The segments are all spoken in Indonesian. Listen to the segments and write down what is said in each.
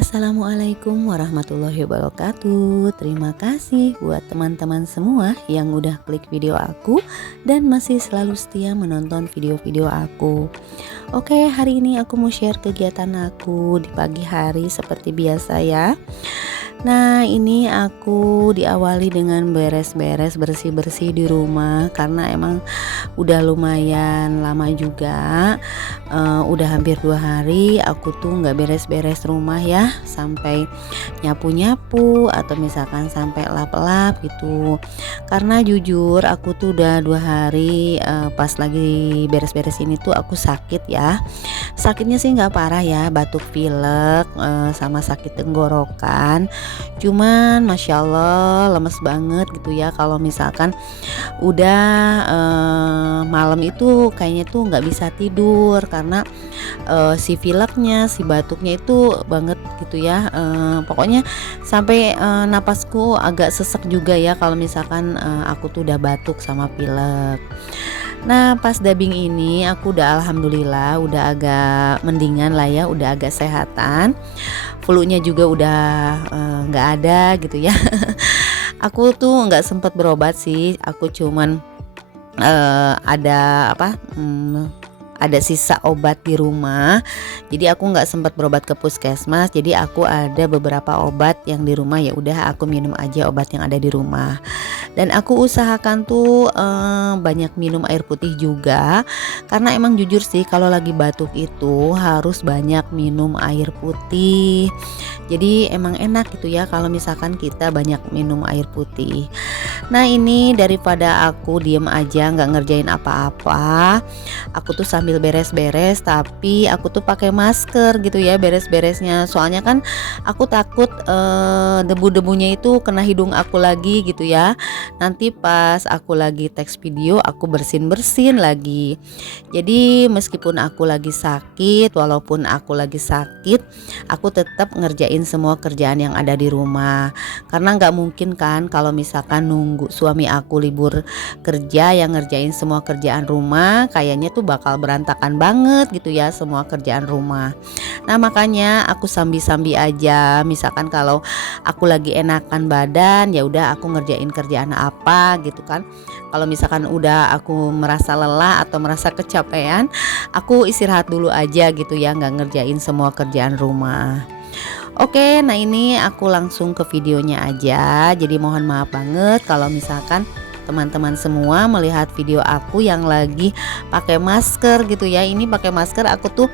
Assalamualaikum warahmatullahi wabarakatuh. Terima kasih buat teman-teman semua yang udah klik video aku dan masih selalu setia menonton video-video aku. Oke, hari ini aku mau share kegiatan aku di pagi hari seperti biasa ya. Nah, ini aku diawali dengan beres-beres, bersih-bersih di rumah karena emang udah lumayan lama juga. Udah hampir 2 hari aku tuh nggak beres-beres rumah ya, sampai nyapu-nyapu atau misalkan sampai lap-lap gitu. Karena jujur aku tuh udah 2 hari pas lagi beres-beres ini tuh aku sakit ya. Sakitnya sih nggak parah ya, batuk pilek sama sakit tenggorokan. Cuman masya Allah lemes banget gitu ya. Kalau misalkan udah malam itu kayaknya tuh nggak bisa tidur karena si pileknya, si batuknya itu banget gitu ya. Pokoknya sampai napasku agak sesek juga ya kalau misalkan aku tuh udah batuk sama pilek. Nah, pas dubbing ini aku udah alhamdulillah udah agak mendingan lah ya, udah agak sehatan. Flu-nya juga udah nggak ada gitu ya. Aku tuh nggak sempet berobat sih, aku cuman ada ada sisa obat di rumah. Jadi aku nggak sempat berobat ke puskesmas. Jadi aku ada beberapa obat yang di rumah, ya udah aku minum aja obat yang ada di rumah. Dan aku usahakan tuh banyak minum air putih juga. Karena emang jujur sih kalau lagi batuk itu harus banyak minum air putih. Jadi emang enak gitu ya kalau misalkan kita banyak minum air putih. Nah, ini daripada aku diem aja nggak ngerjain apa-apa, aku tuh sambil beres-beres tapi aku tuh pakai masker gitu ya beres-beresnya. Soalnya kan aku takut debu-debunya itu kena hidung aku lagi gitu ya. Nanti pas aku lagi teks video aku bersin-bersin lagi. Jadi meskipun aku lagi sakit, walaupun aku lagi sakit, aku tetap ngerjain semua kerjaan yang ada di rumah. Karena nggak mungkin kan kalau misalkan nunggu suami aku libur kerja yang ngerjain semua kerjaan rumah, kayaknya tuh bakal berantakan banget gitu ya semua kerjaan rumah. Nah, makanya aku sambi-sambi aja. Misalkan kalau aku lagi enakan badan, ya udah aku ngerjain kerjaan apa gitu kan. Kalau misalkan udah aku merasa lelah atau merasa kecapean, aku istirahat dulu aja gitu ya, nggak ngerjain semua kerjaan rumah. Oke, nah ini aku langsung ke videonya aja. Jadi mohon maaf banget kalau misalkan teman-teman semua melihat video aku yang lagi pakai masker gitu ya. Ini pakai masker aku tuh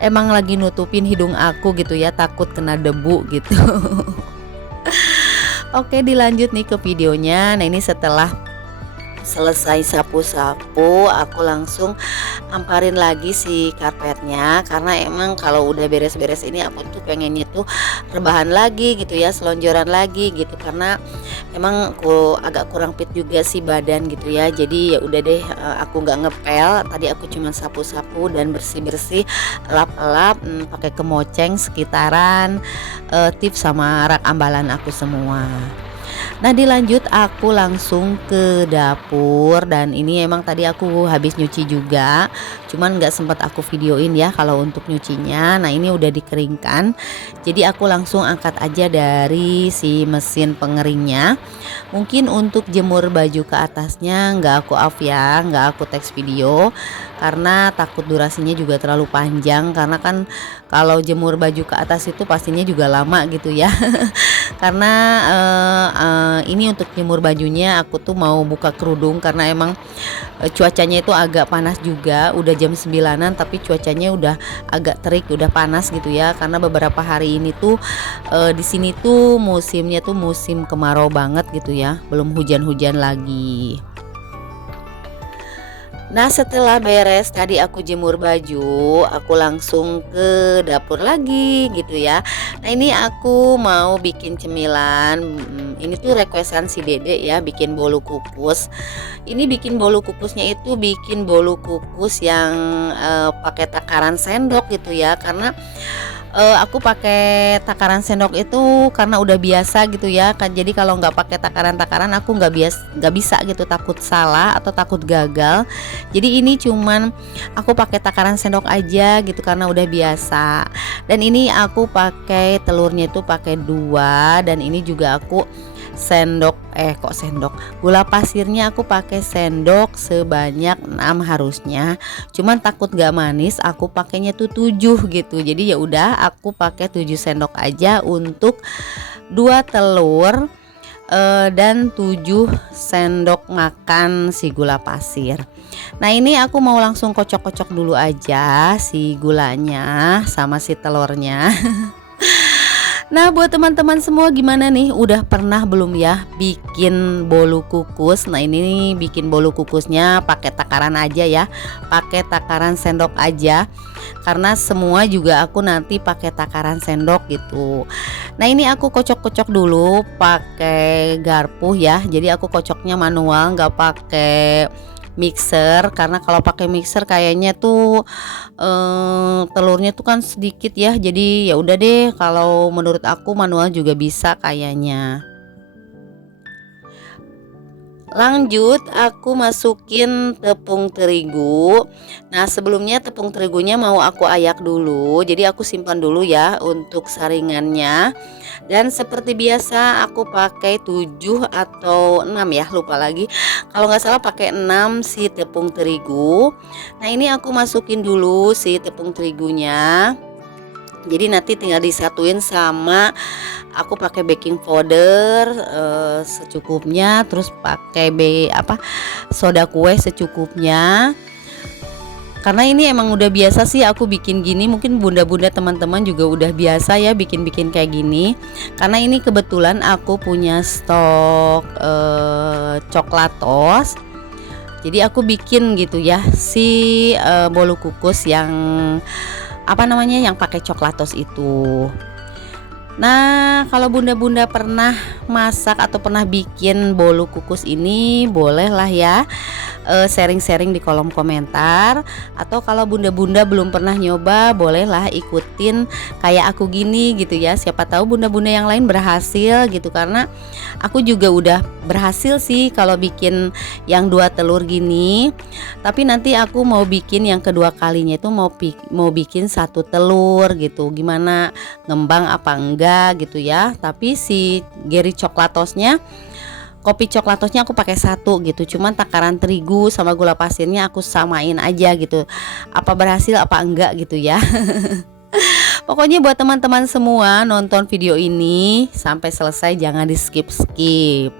emang lagi nutupin hidung aku gitu ya, takut kena debu gitu. Oke, dilanjut nih ke videonya. Nah, ini setelah selesai sapu-sapu aku langsung amparin lagi si karpetnya, karena emang kalau udah beres-beres ini aku tuh pengennya tuh rebahan lagi gitu ya, selonjoran lagi gitu, karena emang aku agak kurang fit juga sih badan gitu ya. Jadi ya udah deh, aku nggak ngepel, tadi aku cuma sapu-sapu dan bersih-bersih, lap-lap, pakai kemoceng sekitaran tip sama rak ambalan aku semua. Nah, dilanjut aku langsung ke dapur dan ini emang tadi aku habis nyuci juga. Cuman nggak sempat aku videoin ya kalau untuk nyucinya. Nah, ini udah dikeringkan. Jadi aku langsung angkat aja dari si mesin pengeringnya. Mungkin untuk jemur baju ke atasnya nggak aku off ya, nggak aku teks video karena takut durasinya juga terlalu panjang, karena kan kalau jemur baju ke atas itu pastinya juga lama gitu ya. Karena ini untuk jemur bajunya aku tuh mau buka kerudung karena emang cuacanya itu agak panas juga. Udah jam 9-an tapi cuacanya udah agak terik, udah panas gitu ya. Karena beberapa hari ini tuh di sini tuh musimnya tuh musim kemarau banget gitu ya. Belum hujan-hujan lagi. Nah, setelah beres tadi aku jemur baju, aku langsung ke dapur lagi gitu ya. Nah, ini aku mau bikin cemilan. Ini tuh requestan si Dede ya, bikin bolu kukus. Ini bikin bolu kukusnya itu bikin bolu kukus yang pakai takaran sendok gitu ya. Karena Aku pakai takaran sendok itu karena udah biasa gitu ya kan. Jadi kalau nggak pakai takaran-takaran aku nggak bisa gitu, takut salah atau takut gagal. Jadi ini cuman aku pakai takaran sendok aja gitu karena udah biasa. Dan ini aku pakai telurnya itu pakai 2, dan ini juga aku gula pasirnya aku pakai sendok sebanyak 6 harusnya, cuman takut gak manis aku pakainya tuh 7 gitu. Jadi ya udah aku pakai 7 sendok aja untuk 2 telur dan 7 sendok makan si gula pasir. Nah ini aku mau langsung kocok-kocok dulu aja si gulanya sama si telurnya. Nah buat teman-teman semua gimana nih, udah pernah belum ya bikin bolu kukus? Nah ini bikin bolu kukusnya pakai takaran aja ya, pakai takaran sendok aja, karena semua juga aku nanti pakai takaran sendok gitu. Nah ini aku kocok-kocok dulu pakai garpu ya, jadi aku kocoknya manual, nggak pakai mixer, karena kalau pakai mixer kayaknya tuh telurnya tuh kan sedikit ya. Jadi ya udah deh, kalau menurut aku manual juga bisa kayaknya. Lanjut aku masukin tepung terigu. Nah sebelumnya tepung terigunya mau aku ayak dulu, jadi aku simpan dulu ya untuk saringannya. Dan seperti biasa aku pakai 7 atau 6 ya, lupa lagi. Kalau nggak salah pakai 6 si tepung terigu. Nah ini aku masukin dulu si tepung terigunya. Jadi nanti tinggal disatuin sama aku pakai baking powder secukupnya, terus pakai soda kue secukupnya. Karena ini emang udah biasa sih aku bikin gini, mungkin bunda-bunda teman-teman juga udah biasa ya bikin-bikin kayak gini. Karena ini kebetulan aku punya stok coklatos. Jadi aku bikin gitu ya si bolu kukus yang yang pakai coklatos itu. Nah kalau bunda-bunda pernah masak atau pernah bikin bolu kukus ini, bolehlah ya sharing-sharing di kolom komentar. Atau kalau bunda-bunda belum pernah nyoba, bolehlah ikutin kayak aku gini gitu ya. Siapa tahu bunda-bunda yang lain berhasil gitu, karena aku juga udah berhasil sih kalau bikin yang 2 telur gini. Tapi nanti aku mau bikin yang kedua kalinya itu mau bikin 1 telur gitu. Gimana, ngembang apa enggak gitu ya. Tapi si Geri coklatosnya, kopi coklatosnya aku pakai 1 gitu. Cuman takaran terigu sama gula pasirnya aku samain aja gitu. Apa berhasil apa enggak gitu ya. Pokoknya buat teman-teman semua nonton video ini sampai selesai, jangan di skip-skip.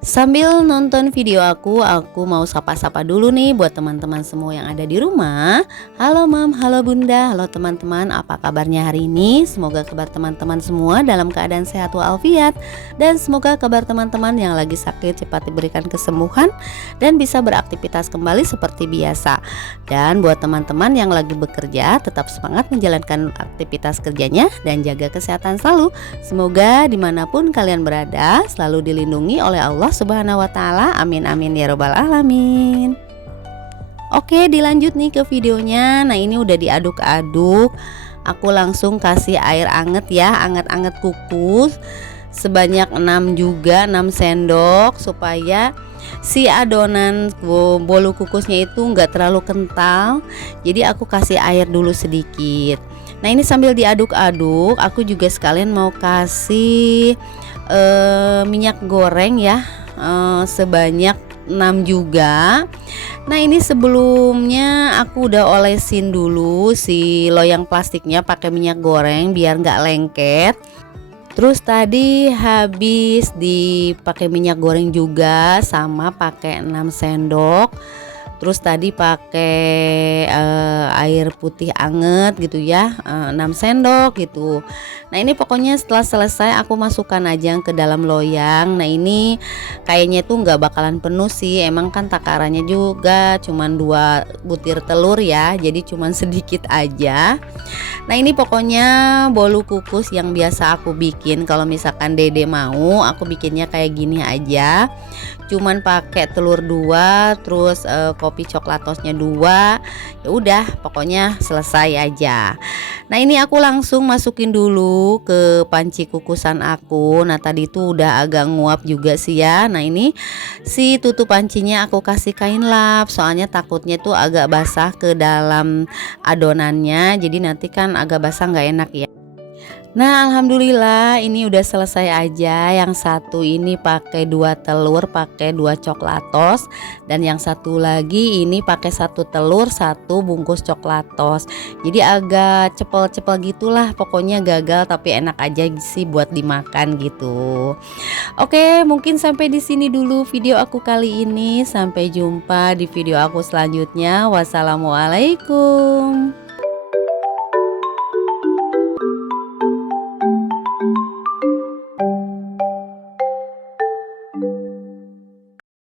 Sambil nonton video aku mau sapa-sapa dulu nih buat teman-teman semua yang ada di rumah. Halo Mam, halo Bunda, halo teman-teman, apa kabarnya hari ini? Semoga kabar teman-teman semua dalam keadaan sehat walafiat, dan semoga kabar teman-teman yang lagi sakit cepat diberikan kesembuhan dan bisa beraktivitas kembali seperti biasa. Dan buat teman-teman yang lagi bekerja, tetap semangat menjalankan aktivitas kerjanya dan jaga kesehatan selalu. Semoga dimanapun kalian berada selalu dilindungi oleh Allah Subhanahu wa ta'ala. Amin amin ya robbal alamin. Oke, dilanjut nih ke videonya. Nah ini udah diaduk-aduk. Aku langsung kasih air anget ya, anget-anget kukus sebanyak 6 sendok, supaya si adonan bolu kukusnya itu enggak terlalu kental. Jadi aku kasih air dulu sedikit. Nah ini sambil diaduk-aduk, aku juga sekalian mau kasih minyak goreng ya, sebanyak 6 juga. Nah ini sebelumnya aku udah olesin dulu si loyang plastiknya pakai minyak goreng biar nggak lengket. Terus tadi habis dipakai minyak goreng juga sama pakai 6 sendok. Terus tadi pakai air putih anget gitu ya, 6 sendok gitu. Nah ini pokoknya setelah selesai aku masukkan aja ke dalam loyang. Nah ini kayaknya tuh nggak bakalan penuh sih, emang kan takarannya juga cuman 2 butir telur ya, jadi cuman sedikit aja. Nah ini pokoknya bolu kukus yang biasa aku bikin. Kalau misalkan Dede mau, aku bikinnya kayak gini aja. Cuman pakai telur 2, terus kopi coklatosnya 2. Ya udah, pokoknya selesai aja. Nah, ini aku langsung masukin dulu ke panci kukusan aku. Nah, tadi tuh udah agak nguap juga sih ya. Nah, ini si tutup pancinya aku kasih kain lap, soalnya takutnya tuh agak basah ke dalam adonannya. Jadi nanti kan agak basah nggak enak ya. Nah, alhamdulillah ini udah selesai aja. Yang satu ini pakai 2 telur, pakai 2 coklatos, dan yang satu lagi ini pakai 1 telur, 1 bungkus coklatos. Jadi agak cepel-cepel gitulah, pokoknya gagal tapi enak aja sih buat dimakan gitu. Oke, mungkin sampai di sini dulu video aku kali ini. Sampai jumpa di video aku selanjutnya. Wassalamualaikum.